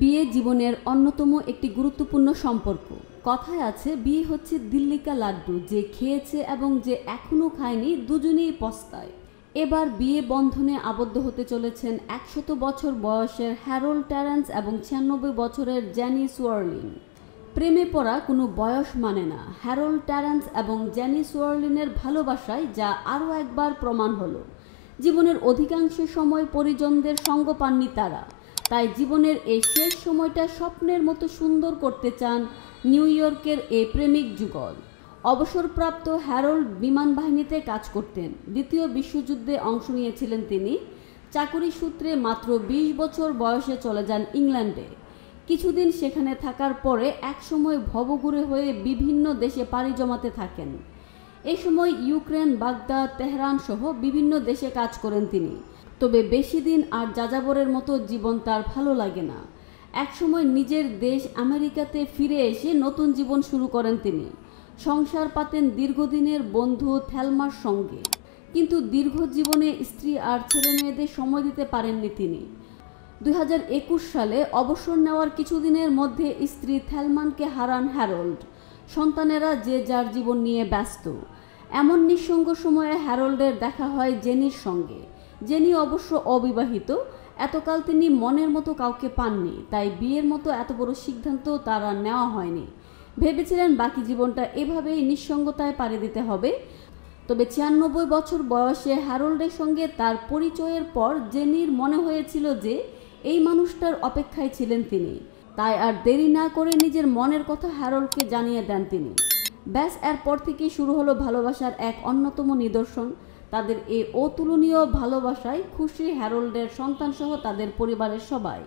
বিয়ে জীবনের অন্যতম একটি গুরুত্বপূর্ণ সম্পর্ক। কথায় আছে, বিয়ে হচ্ছে দিল্লি কা লাড্ডু, যে খেয়েছে এবং যে এখনো খায়নি দুজনেই পস্তায়। এবার বিয়ে বন্ধনে আবদ্ধ হতে চলেছেন ১০০ বছর বয়সের হ্যারল্ড ট্যারেন্স এবং ৯৬ বছরের জ্যানি সোয়ার্লিন। প্রেমে পড়া কোনো বয়স মানে না। হ্যারল্ড ট্যারেন্স এবং জ্যানি সোয়ার্লিনের ভালোবাসায় যা আরও একবার প্রমাণ হলো। জীবনের অধিকাংশ সময় পরিজনদের সঙ্গ পাননি তারা, তাই জীবনের এই শেষ সময়টা স্বপ্নের মতো সুন্দর করতে চান নিউ ইয়র্কের এই প্রেমিক যুগল। অবসরপ্রাপ্ত হ্যারল্ড বিমান বাহিনীতে কাজ করতেন। দ্বিতীয় বিশ্বযুদ্ধে অংশ নিয়েছিলেন তিনি। চাকুরি সূত্রে মাত্র ২০ বছর বয়সে চলে যান ইংল্যান্ডে। কিছুদিন সেখানে থাকার পরে একসময় ভবঘুরে হয়ে বিভিন্ন দেশে পাড়ি জমাতে থাকেন। এই সময় ইউক্রেন, বাগদাদ, তেহরান সহ বিভিন্ন দেশে কাজ করেন তিনি। তবে বেশি দিন আর যাযাবরের মতো জীবন তার ভালো লাগে না। একসময় নিজের দেশ আমেরিকাতে ফিরে এসে নতুন জীবন শুরু করেন তিনি। সংসার পাতেন দীর্ঘদিনের বন্ধু থেলমার সঙ্গে, কিন্তু দীর্ঘ জীবনে স্ত্রী আর ছেলে মেয়েদের সময় দিতে পারেননি তিনি। ২০২১ সালে অবসর নেওয়ার কিছুদিনের মধ্যে স্ত্রী থেলমানকে হারান হ্যারল্ড। সন্তানেরা যে যার জীবন নিয়ে ব্যস্ত। এমন নিঃসঙ্গ সময়ে হ্যারল্ডের দেখা হয় জেনির সঙ্গে। জেনি অবশ্য অবিবাহিত। এতকাল তিনি মনের মতো কাউকে পাননি, তাই বিয়ের মতো এত বড় সিদ্ধান্ত তার আর নেওয়া হয়নি। ভেবেছিলেন বাকি জীবনটা এভাবেই নিঃসঙ্গতায় পাড়ি দিতে হবে। তবে ৯৬ বছর বয়সে হ্যারল্ডের সঙ্গে তার পরিচয়ের পর জেনির মনে হয়েছিল যে এই মানুষটার অপেক্ষায় ছিলেন তিনি। তাই আর দেরি না করে নিজের মনের কথা হ্যারল্ডকে জানিয়ে দেন তিনি। ব্যাস, এরপর থেকেই শুরু হলো ভালোবাসার এক অন্যতম নিদর্শন। তাদের এই অতুলনীয় ভালোবাসায় খুশি হ্যারল্ডের সন্তানসহ তাদের পরিবারের সবাই।